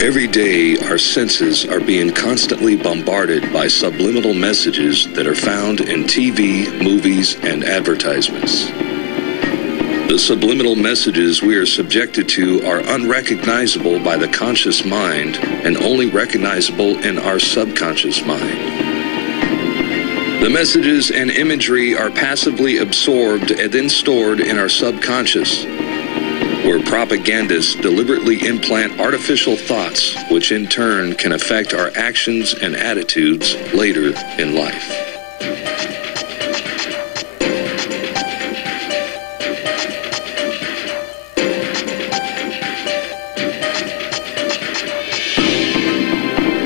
Every day, our senses are being constantly bombarded by subliminal messages that are found in TV, movies, and advertisements. The subliminal messages we are subjected to are unrecognizable by the conscious mind and only recognizable in our subconscious mind. The messages and imagery are passively absorbed and then stored in our subconscious, where propagandists deliberately implant artificial thoughts, which in turn can affect our actions and attitudes later in life.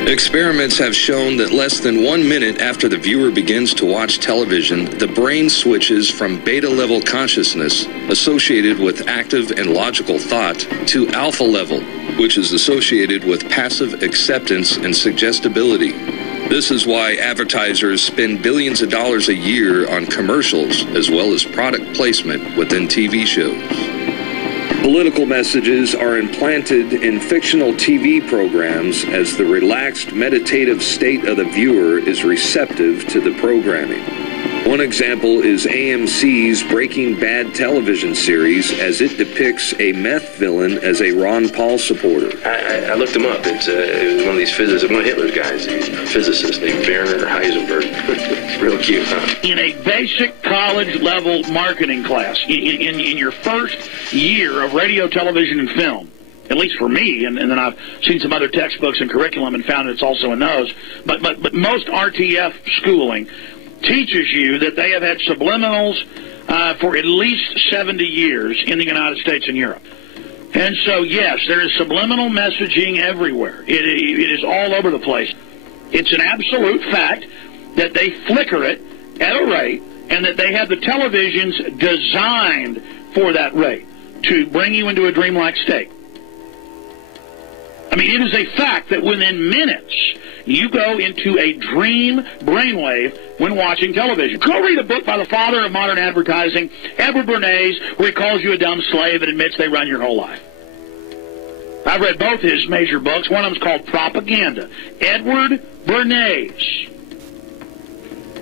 Experiments have shown that less than 1 minute after the viewer begins to watch television, the brain switches from beta-level consciousness, associated with active and logical thought, to alpha level, which is associated with passive acceptance and suggestibility. This is why advertisers spend billions of dollars a year on commercials, as well as product placement within TV shows. Political messages are implanted in fictional TV programs as the relaxed, meditative state of the viewer is receptive to the programming. One example is AMC's Breaking Bad television series, as it depicts a meth villain as a Ron Paul supporter. I looked him up. It was one of these physicists, one of Hitler's guys, a physicist named Werner Heisenberg. Real cute, huh? In a basic college-level marketing class, in your first year of radio, television, and film, at least for me, and then I've seen some other textbooks and curriculum and found it's also in those, but most RTF schooling teaches you that they have had subliminals for at least 70 years in the United States and Europe. And so, yes, there is subliminal messaging everywhere. It is all over the place. It's an absolute fact that they flicker it at a rate, and that they have the televisions designed for that rate to bring you into a dreamlike state. I mean, it is a fact that within minutes, you go into a dream brainwave when watching television. Go read a book by the father of modern advertising, Edward Bernays, where he calls you a dumb slave and admits they run your whole life. I've read both his major books. One of them's called Propaganda. Edward Bernays.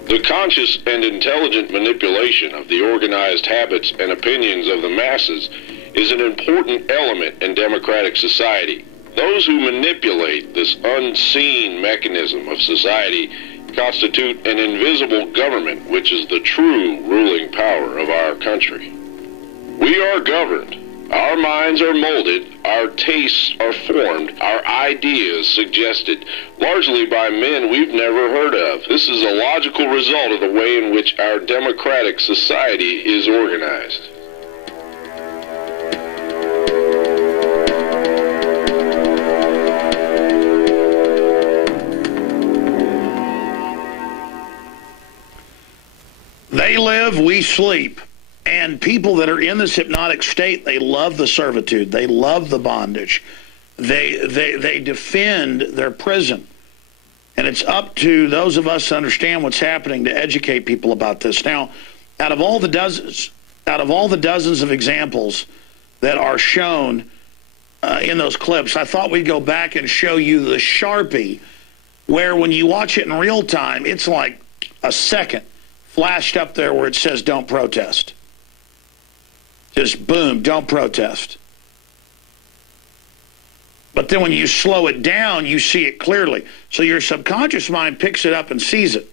The conscious and intelligent manipulation of the organized habits and opinions of the masses is an important element in democratic society. Those who manipulate this unseen mechanism of society constitute an invisible government, which is the true ruling power of our country. We are governed. Our minds are molded, our tastes are formed, our ideas suggested, largely by men we've never heard of. This is a logical result of the way in which our democratic society is organized. They live, we sleep. And people that are in this hypnotic state, they love the servitude. They love the bondage. They defend their prison. And it's up to those of us to understand what's happening to educate people about this. Now, out of all the dozens of examples that are shown in those clips, I thought we'd go back and show you the Sharpie, where when you watch it in real time, it's like a second flashed up there where it says don't protest. Just boom, don't protest. But then when you slow it down, you see it clearly. So your subconscious mind picks it up and sees it.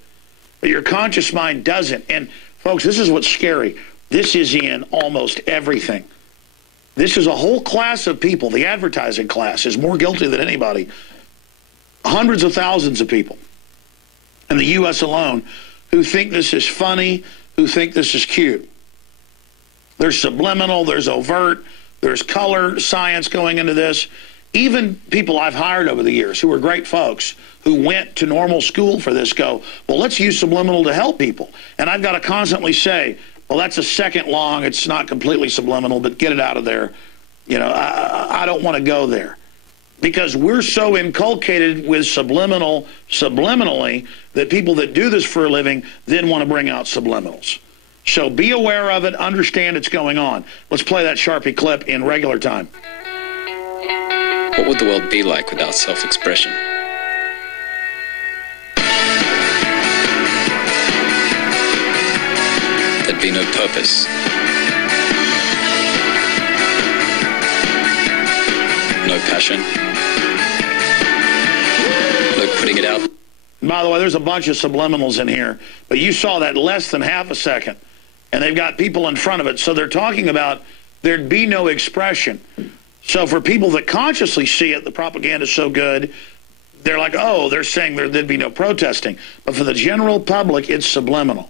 But your conscious mind doesn't. And folks, this is what's scary. This is in almost everything. This is a whole class of people. The advertising class is more guilty than anybody. Hundreds of thousands of people in the U.S. alone who think this is funny, who think this is cute. There's subliminal, there's overt, there's color science going into this. Even people I've hired over the years who are great folks who went to normal school for this go, well, let's use subliminal to help people. And I've got to constantly say, well, that's a second long. It's not completely subliminal, but get it out of there. You know, I don't want to go there. Because we're so inculcated with subliminally, that people that do this for a living then want to bring out subliminals. So be aware of it, understand it's going on. Let's play that Sharpie clip in regular time. What would the world be like without self-expression? There'd be no purpose. No passion. No putting it out. By the way, there's a bunch of subliminals in here, but you saw that less than half a second, and they've got people in front of it. So they're talking about there'd be no expression. So for people that consciously see it, the propaganda's so good, they're like, oh, they're saying there'd be no protesting. But for the general public, it's subliminal.